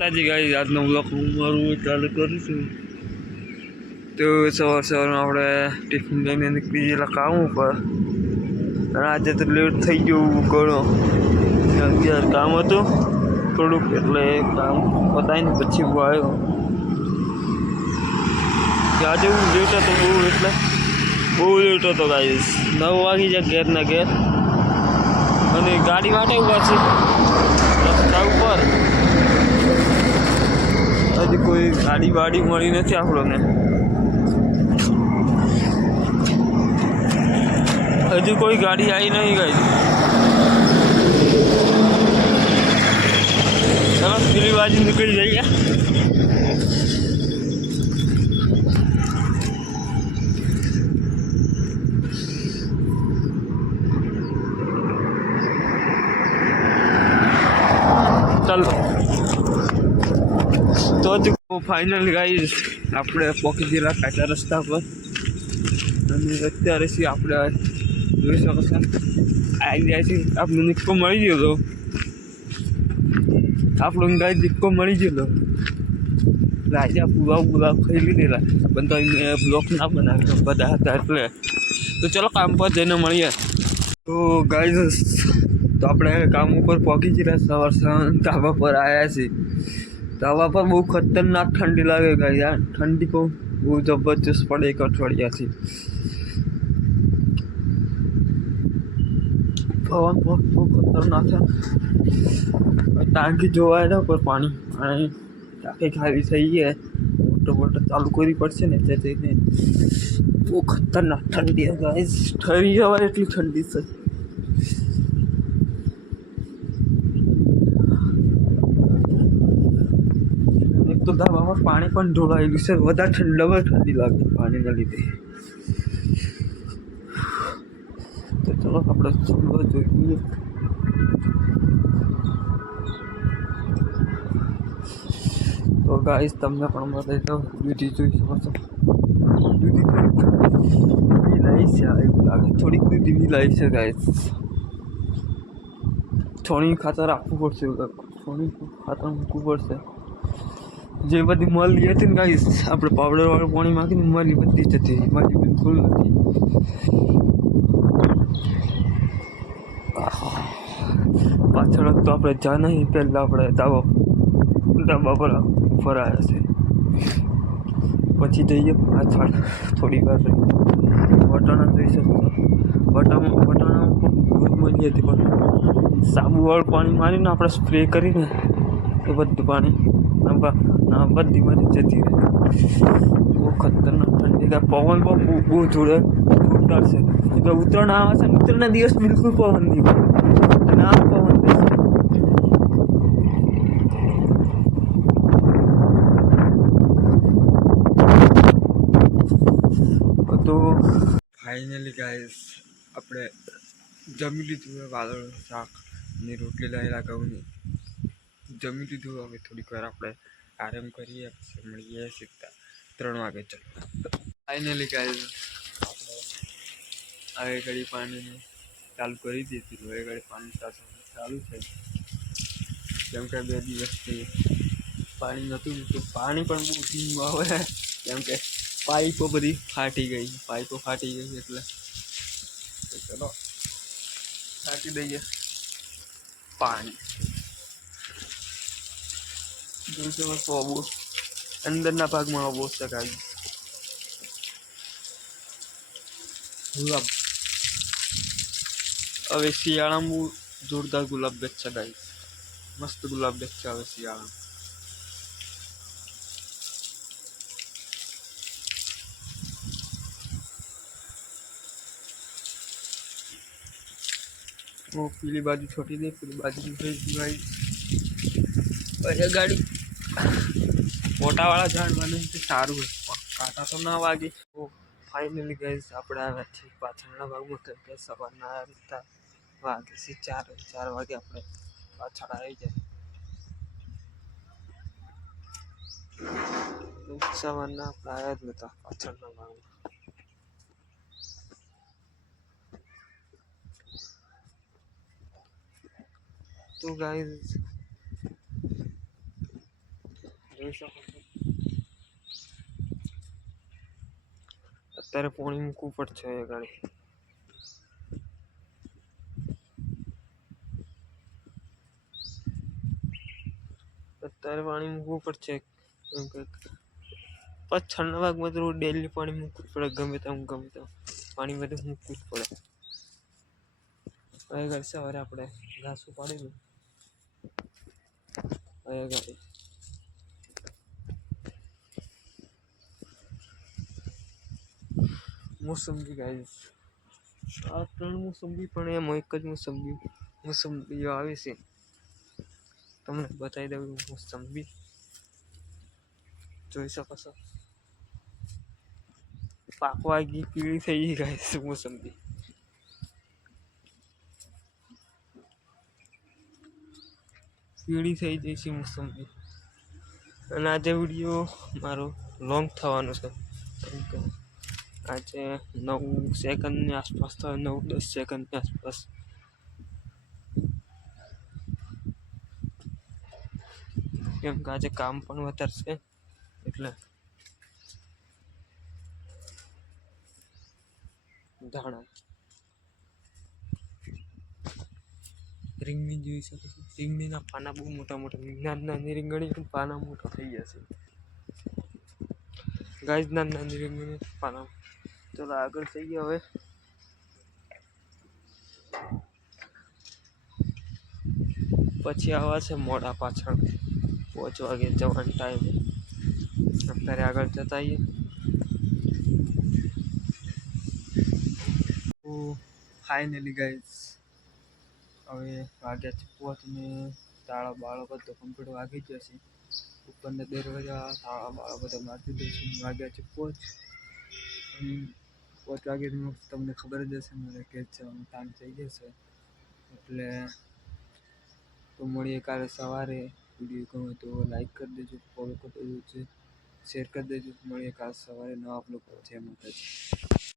માતાજી ગાઈ આજનો બ્લોક હું મારું ચાલુ કરું છું. તો સવાર સવારમાં આપણે ટિફિન લઈને નીકળી ગયેલા કામ ઉપર અને આજે તો લેટ થઈ ગયું ઘણો. અગિયાર કામ હતું, થોડુંક એટલે કામ પતાવીને પછી હું આવ્યો. આજે હું લેટ હતો બહુ એટલે, બહુ લેટ હતો ગાઈસ. નવ વાગી જાય ઘેરના ઘેર. અને ગાડી માટે ઊભા છે હજી કોઈ ગાડી વાડી મળી નથી આપણને હજુ કોઈ ગાડી આવી નહીં ગઈ ચલો પેલી બાજુ નીકળી જઈએ ચાલો તો જ ફાઇનલ ગાઈઝ આપણે પોકી ગયેલા કાચા રસ્તા પર. અને અત્યારે છે આપણે જોઈ શકો છો. આવી જાય છે, આપણને નિક્કો મળી ગયો આપણો ગાય નિક્કો મળી ગયો હતો. રાજા પુલાવ પુલાવ ખાઈ લીધેલા. પણ તો બ્લોક ના બનાવ્યો, બધા હતા એટલે. તો ચલો કામ પર જઈને મળીએ. તો ગાઈઝ તો આપણે કામ ઉપર પહોંચી ગયા સવાર સવાર ધાબા પર આવ્યા છીએ. ધાબા પર બહુ ખતરનાક ઠંડી લાગે ગાય યાર ઠંડી બહુ બહુ જબરજસ્ત પડે એક અઠવાડિયાથી પવન બહુ બહુ ખતરનાક છે ટાંકી જોવાય ને પર પાણી અને ટાંકી ખાલી થઈ ગઈ મોટો મોટો ચાલુ કરવી પડશે ને તે જઈને બહુ ખતરનાક ઠંડી છે ગાઈસ ઠરી જવાય એટલી ઠંડી છે પાણી પણ ઢોળાયેલું છે. વધારે ડબલ ઠંડી લાગે પાણીના લીધે. તો ચલો આપણે ચાલવા જોઈએ. તો ગાઈસ તમને પણ બતાવી તો દૂધી જોઈ શકો છો. થોડીક વિલાઈ છે. એવું લાગે. થોડીક દૂધી લાવી છે ગાઈસ છોણી ખાતર આપવું પડશે એવું લાગે. છોણી ખાતર મૂકવું પડશે. જે બધી મળી હતી ને ગાઈસ, આપણે પાવડરવાળું પાણી માગીને મળી બધી જ હતી. મારી બિલકુલ નથી. પાછળ તો આપણે જા નહીં, પહેલાં આપણે ધાબા ધાબા પર ફરાયા છે. પછી જઈએ પાછળ. થોડી વાર વટાણા જોઈ શકો વટાણા વટાણા પણ દૂધ મળી હતી, પણ સાબુવાળું પાણી મારીને આપણે સ્પ્રે કરીને એ બધું પાણી આ બધી મળી જતી રહે. બહુ ખતરનાક ઠંડી થાય પવન પણ બહુ બહુ જોડે જોરદાર છે. એ તો ઉત્તરાયણ આવે છે ઉત્તરાયણના દિવસ બિલકુલ પવન નહીં અને આ પવન રહેશે તો ફાઇનલી ગાઈસ આપણે જમી લીધું હવે વાદળ શાક. અને રોટલી લઈ ઘઉંની. જમી લીધું, હવે થોડીક વાર આપણે આરામ કરીએ પછી મળીએ સીધા ત્રણ વાગે ચાલો ફાઇનલી ગાઈસ આપણે હવે ઘડી પાણી ચાલુ કરી દીધું હવે ઘડી પાણી ચાલુ ચાલુ છે કેમ કે બે દિવસથી પાણી નહોતું તો પાણી પણ બહુ ધીમું આવે કેમ કે પાઇપો બધી ફાટી ગઈ પાઇપો ફાટી ગઈ એટલે તો ચલો ફાટી દઈએ પાણી જોઈશે વસ્તુ બહુ અંદરના ભાગમાં બહુ શકાય ગુલાબ હવે શિયાળામાં બહુ જોરદાર ગુલાબ બેચશે ગાઈ મસ્ત ગુલાબ બેચશે હવે શિયાળામાં वो पीली बाजू छोटी दे पीली बाजू दूसरी भाई અહીંયા ગાડી મોટાવાળા ઝાડ બને તે સારું હોય પણ કાંટા તો ના વાગે તો ફાઇનલી ગઈશ આપણે આવ્યા છીએ પાછળના ભાગમાં કેમ કે સવારના આવ્યા વાગે છે ચાર ચાર વાગે આપણે પાછળ આવી જાય સવારના આપણે આવ્યા જ નહોતા પાછળના ભાગમાં તો ગાઈઝ અત્યારે પાણી મૂકવું પડશે એ ગાડી. અત્યારે પાણી મૂકવું પડશે. એમ કે પાંચ છના વાગમાં તો ડેલી પાણી મૂકવું પડે, ગમે તેમ ગમે તેમ. પાણી બધું મૂકવું જ પડે. અહીંયા સવારે આપણે ઘાસ ઉપાડીને અહીંયા ગાડી. મોસંબી ગાઈઝ આ ત્રણ મોસંબી પણ એમ એક જ મોસંબી મોસંબીઓ આવે છે. તમને બતાવી દઉં મોસંબી. જોઈ શકો છો. પાકવા ગઈ પીળી થઈ ગઈ ગાઈઝ મોસંબી. પીળી થઈ જઈ છે મોસંબી. અને આજે વીડિયો મારો લોંગ થવાનો છે. કેમ કે આજે નવ સેકન્ડની આસપાસ થાય નવ દસ સેકન્ડની આસપાસ. કેમ કે આજે કામ પણ વધારે છે, એટલે ધાણા. રીંગણી જોઈ શકો છો. રીંગણીના પાના બહુ મોટા મોટા નાની નાની રીંગણી પાના મોટા થઈ ગયા છે. ગાય નાની નાની રીંગણી પાના ચલો આગળ થઈ ગયા હવે પછી આવા છે મોડા પાછળ પાંચ વાગે જવાનો ટાઈમ અત્યારે આગળ જતા આવીએ તો ફાઇનલી ગાઈઝ હવે વાગ્યા છે પોચ ને તાળા બાળો બધો કમ્પ્લીટ વાગી ગયો છે ઉપરના દરવાજા તાળા બાળો બધા મારી દીધો છે વાગ્યા છે પોચ પોચ વાગે તમને ખબર જ હશે, મારે કે જવાનું ટાઈમ થઈ જશે એટલે તો મળીએ કાલે સવારે. વીડિયો ગમે તો લાઈક કરી દેજો ફોલો કરી દેજો શેર કરી દેજો. મળીએ કાલે સવારે નવા બ્લોગ જય માતાજી.